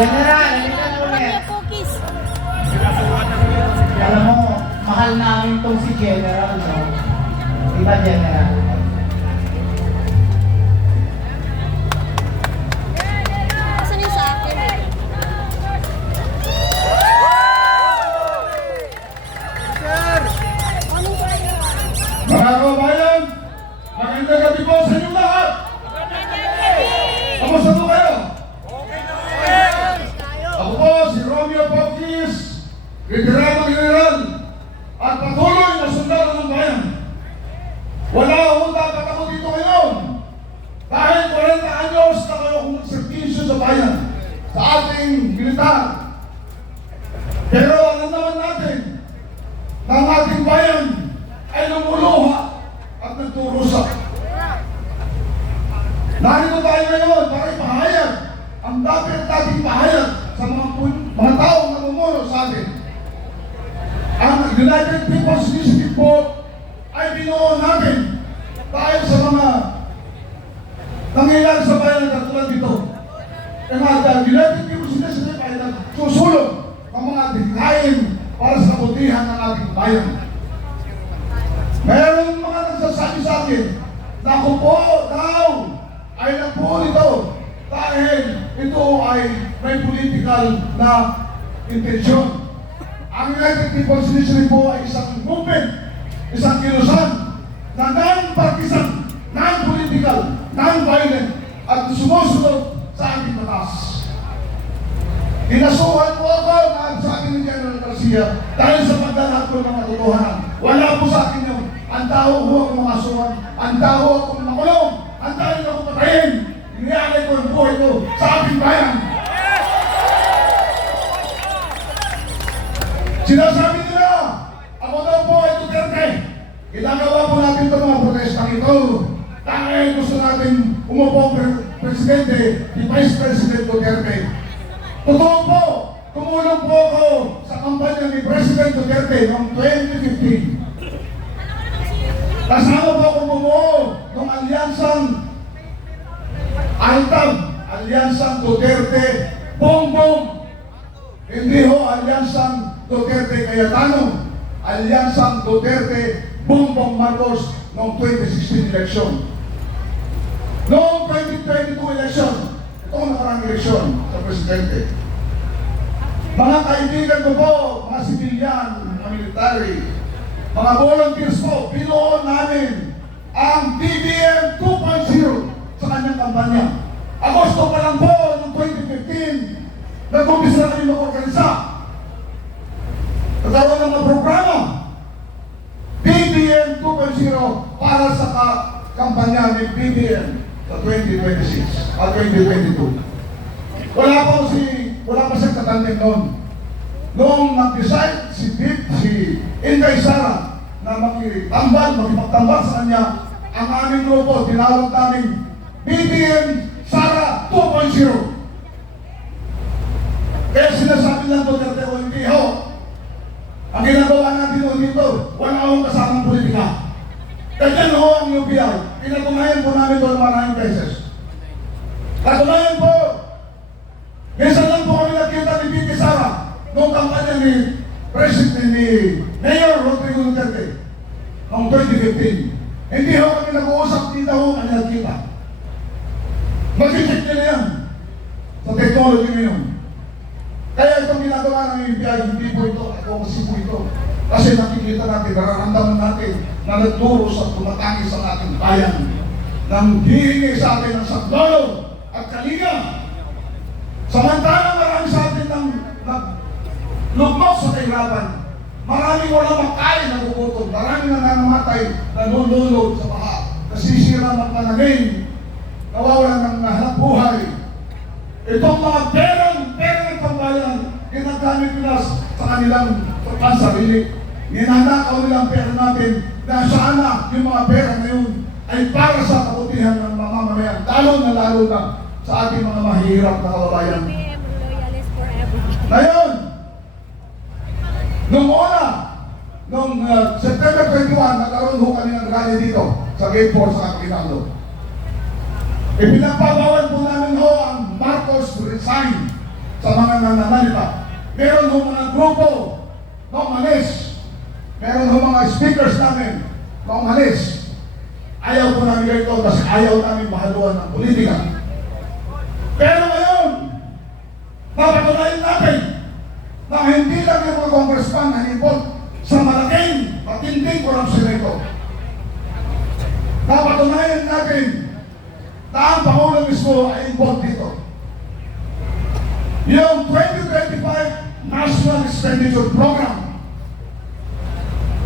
General, halika na ulit. Alam mo, mahal namin tong si General, no? Di ba, General? Asan yung sa akin eh? Anong kaya? Mga kababayan, magandang gabi po sa inyong lahat. Kamusta po kayo? Ako po si Romeo Pokis, veteranong general at patuloy na sundalo ng bayan. Wala akong dapat ako dito ngayon dahil 40 anyos na kayo kung nagservisyo sa bayan, sa ating militar. Pero alam naman natin na ang ating bayan ay lumuluha at nagturusa. Narito tayo ngayon para ipahayag ang dating pahayag sa mga taong namumuno sa atin. Ang United People's Initiative po ay binuo natin dahil sa mga nangyayari sa bayan na katulad dito. Kaya ang United People's Initiative ay nagsusulong ng mga dikain para sa kabutihan ng ating bayan. Meron mga nagsasabi sa akin na ako po daw ay nagbuo nito dahil ito ay may political na intensyon. Ang United People's Initiative po ay isang movement, isang kilusan na non-partisan, non-political, non-violent at sumusunod sa ating batas. Inasuhan po ako na sa akin ni General Garcia dahil sa pagdalahat ko ng katotohanan. Wala po sa akin yun. Ang tao ko akong makasuhan, ang tao akong makulong, ang tao akong patayin. Inialay ko ang buhay ko sa ating bayan. Sinasabi nila, ako daw po ay Duterte. Ginagawa po natin itong mga protestang ito dahil gusto natin umupo ang presidente, si Vice President Duterte. Totoo po, tumulong po ako sa kampanya ni President Duterte noong 2015. Kasama po ako bumuo ng alyansang ALTAB, Alyansang Duterte Bongbong. Hindi ho Alyansang Duterte Cayetano, Alyansang Duterte Bongbong Marcos noong 2016 election. Noong 2022 election, itong nakarang eleksyon sa presidente. Mga kaibigan ko po, mga sibilyan, mga military, mga volunteers po, binuo namin ang BBM 2.0 sa kanyang kampanya. Agosto pa lang po ng 2015, nag-umpisa na kami mag-organisa. Nagkaroon ng mga programa. BBM 2.0 para sa kampanya ni BBM sa 2026 at 2022. Wala pa siyang katandem noon. Noong nag-decide si Inday Sara na makipagtambal sa kanya, ang aming grupo, tinawag namin BBM Sara 2.0. Kaya sinasabi lang Duterte o hindi ho. Ang ginagawa natin o dito, wala akong kasamang politika. Kaya ho ang UPI, pinatunayan po namin doon maraming beses. Katunayan po, minsan lang po kami nakita ni BB Sara noong kampanya ni President ni Mayor Rodrigo Duterte noong 2015. Hindi ho kami nag-uusap, dito ho kami nakita. Mag-check nila yan sa technology ngayon. Kaya itong ginagawa ng UPI, hindi po ito, ako kasi po ito. Kasi nakikita natin, nararamdaman natin na nagturo sa tumatangis sa ating bayan nang hihingi sa atin ng saklolo at kalinga. Samantalang marami sa atin ng lugmok sa kahirapan. Maraming walang makain na gugutom. Maraming nananamatay, nanululog sa baha. Nasisira ng panagin. Nawawalan ng hanap buhay. Itong mga perang ng pambayan, ginagamit nila sa kanilang pansarili. Ninanakaw nila ang pera natin na sana yung mga pera na yun ay para sa kabutihan ng mga mamamayan. Lalo na sa ating mga mahihirap na kababayan. Ngayon, nung una, nung September 21, nagkaroon ho kami ng rally dito sa Gate 4 sa Capitano. Ipinagpapawal po namin ho ang Marcos resign. sa mga nananalita. Meron ho mga grupo na umalis. Meron ho mga speakers namin na umalis. Ayaw po namin ganito kasi ayaw namin mahaluan ng politika. Pero ngayon, napatunayan natin na hindi lang yung mga congressman na involved sa malaking, matinding korupsyon na ito. Napatunayan natin na ang Pangulo mismo ay involved dito. Yung 2025 National Expenditure Program,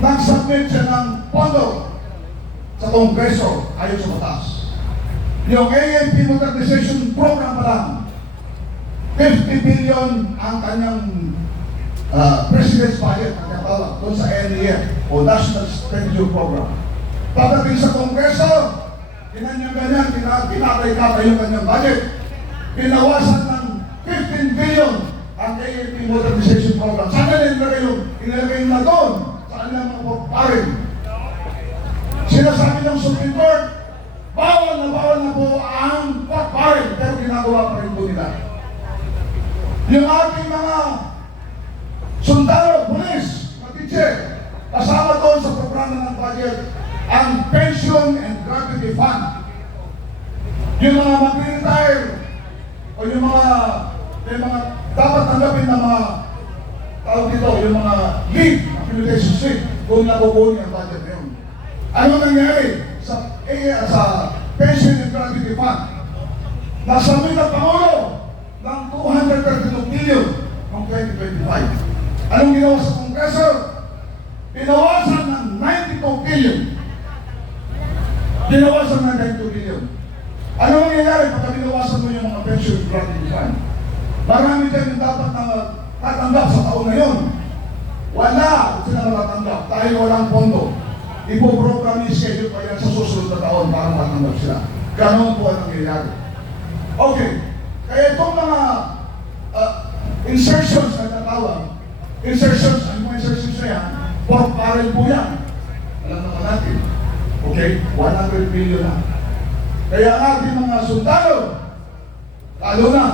nag-submit siya ng pondo sa Kongreso ayon sa batas. Yung AAP Modernization Program pa lang, 50 billion ang kanyang President's Budget, ang katawag, doon sa NEF o National Expenditure Program. Pagdating sa Kongreso, ganyan, kinatay-katay yung kanyang budget. Pinawasan ng 15 billion ang AAP Modernization Program. Saan na nilagay yung inilagay na doon sa kanilang mga porparin? Sinasabi ng Supreme Court, bawal na po ang porparin, pero ginagawa pa rin po nila. Yung ating mga sundalo, pulis, mga teacher, kasama doon sa programa ng budget, ang Pension and Gratuity Fund. Yung mga mag-retire o yung mga dapat tanggapin na mga tawag dito, yung mga leave, accumulation slip, kung nakukunin ang budget na yun. Ano nangyari sa Pension and Gratuity Fund? Nasamit ang Pangulo ng 232 billion noong 2025. Anong ginawa sa Kongreso? Pinawasan ng 92 billion. Pinawasan ng 92 billion. Ano nangyayari pagka pinawasan mo yung mga pension gratuity fund? Marami dyan yung dapat na tatanggap sa taon na yun. Wala sila matatanggap dahil walang pondo. Ipoprogram yung schedule pa yan sa susunod na taon para matanggap sila. Ganon po ang nangyayari. Okay. Kaya itong mga insertions na natawag, insertions, ang mga insertions na yan, pork-barrel po yan. Alam naman natin. Okay? 100 billion na. Kaya ang ating mga sundalo, lalo na,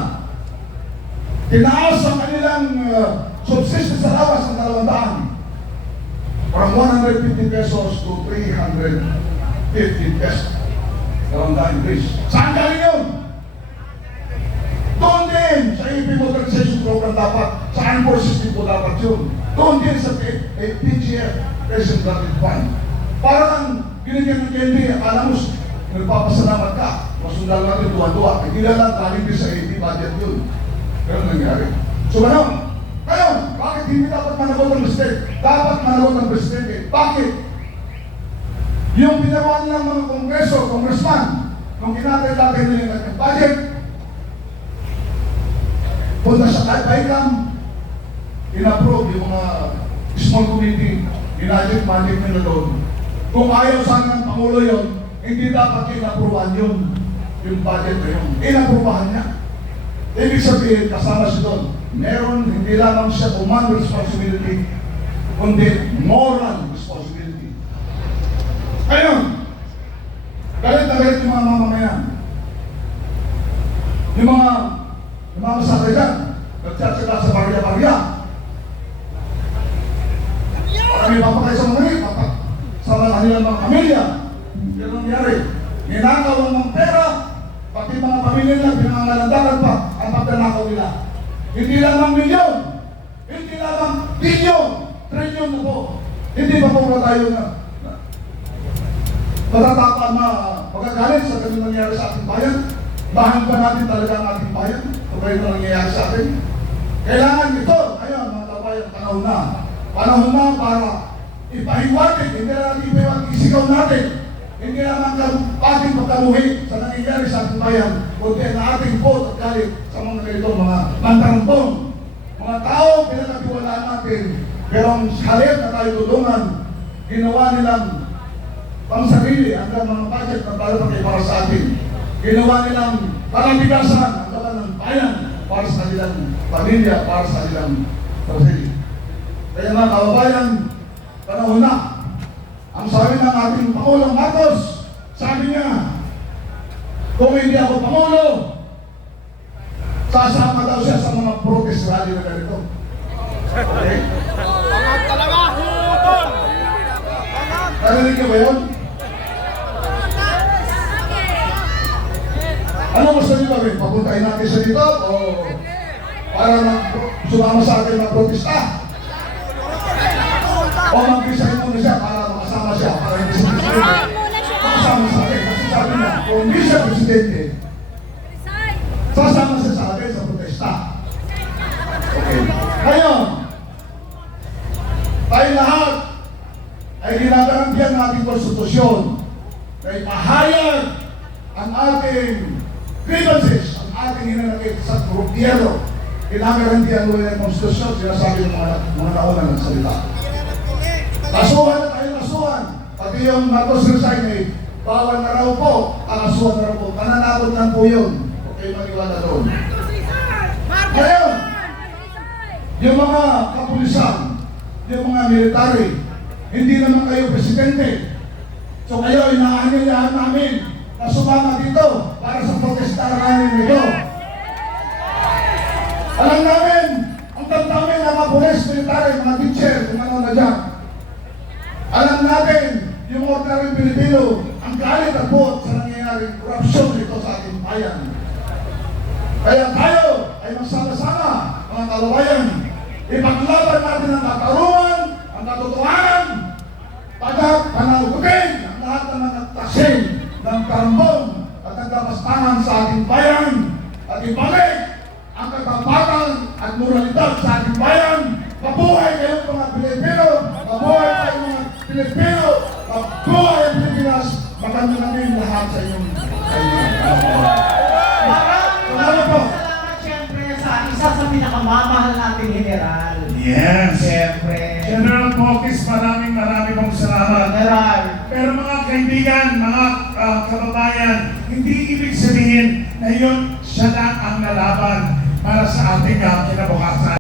tinaas ang kanilang subsistence sa lawas ng 200. From 150 pesos to 350 pesos. 200 increase. Saan galing yun? Doon din sa AP Modernization Program dapat, sa Armed Forces din po dapat yun. Doon din sa PGF, President Gratuity Fund. Parang ginigyan ng KND, akala mo, nagpapasalamat ka, masundal natin tuwa-tuwa. Hindi na lang galing din sa AP budget yun. Pero nangyari. So ano? Ngayon, bakit hindi dapat managot ng Presidente? Dapat managot ng Presidente. Bakit? Yung pinawa nilang mga Kongreso, Congressman, nung kinatay-tatay nila ng budget, punta sa Kaipaikan, in-approve yung mga small committee, in-budget nila doon. Kung ayaw sana ng Pangulo yun, hindi dapat in-approvean yun, yung budget na yun. In-approvehan niya. Ibig sabihin, kasama siya doon. Meron, hindi lamang siya human responsibility, kundi moral responsibility. Ngayon, galit na galit yung mga mamamayan. Yung mga masakay dyan, nag-chat sila sa barya-barya. Kami papakay sa mga sa kanilang mga pamilya. Yan ang nangyari. Ninakaw ng mga pera, pati mga pamilya nila, pinangalandaran pa ang pagdanakaw nila. Hindi lamang milyon, hindi lamang bilyon, trilyon na po. Hindi pa po tayo na matatapan na magagalit sa ganun nangyari sa ating bayan. Bahan ba natin talaga ang ating bayan? Ito ba yung nangyayari sa atin? Kailangan ito, ayun mga kabayan, panahon na. Panahon na para ipahiwatig, hindi na natin ipahiwatig, isigaw natin. Hindi naman ating pagkamuhi sa nangyayari sa ating bayan, kundi na ating vote at galit sa mga ganito, mga mantarantong. Mga tao, pinagkatiwalaan natin, pero ang halip na tayo tulungan, ginawa nilang pang sarili hanggang mga budget na para sa atin. Ginawa nilang palambigasan ang laban ng bayan para sa kanilang pamilya, para sa kanilang sarili. Kaya mga kababayan, panahon na. Ang sabi ng ating Pangulong Marcos, sabi niya, kung hindi ako Pangulo, sasama daw siya sa mga mag-protest rally na ganito. Okay? Narinig niyo ba yun? Ano gusto niyo gawin? Papuntahin natin siya dito o para sumama sa atin mag-protesta? O mag-resign muna siya para makasama siya para hindi siya presidente? Makasama sa atin. Kasi sabi niya, kung hindi siya presidente, sasama siya sa atin sa protesta. Okay. Ngayon, tayo lahat ay ginagarantiyan ng ating konstitusyon na ipahayag ang ating grievances, ang ating hinanakit sa gobyerno. Ginagarantiyan mo yung konstitusyon, sinasabi ng mga nauna ng salita. Kasuhan na tayo kasuhan. Pati yung Marcos resignate, bawal na raw po, kasuhan na raw po. Mananakot lang po yun. Okay, maniwala doon. Ngayon, yung mga kapulisan, yung mga military, hindi naman kayo presidente. So kayo, inaanyayahan namin na sumama dito para sa protestaran nito. Alam namin, ang damdamin ng mga pulis, military, mga teacher, kung ano na dyan. Alam natin, yung ordinary Pilipino, ang galit at buot sa nangyayaring korupsyon dito sa ating bayan. Kaya tayo ay magsama-sama, mga kababayan, ipaglaban natin ang katarungan, ang katotohanan, panaugutin ang lahat ng mga taksin ng karambon at nagkapastangan sa ating bayan at ibalik ang katapatan at moralidad sa ating bayan. Mabuhay kayong mga Pilipino! Mabuhay kayong mga Pilipino! Mabuhay ang Pilipinas! Maganda namin lahat sa inyong Maraming salamat siyempre sa isa sa pinakamamahal nating general. Yes. Siyempre. General Fortis, maraming pong salamat. General. Pero mga kaibigan, mga kababayan, hindi ibig sabihin na yun siya lang ang nalaban para sa ating kinabukasan.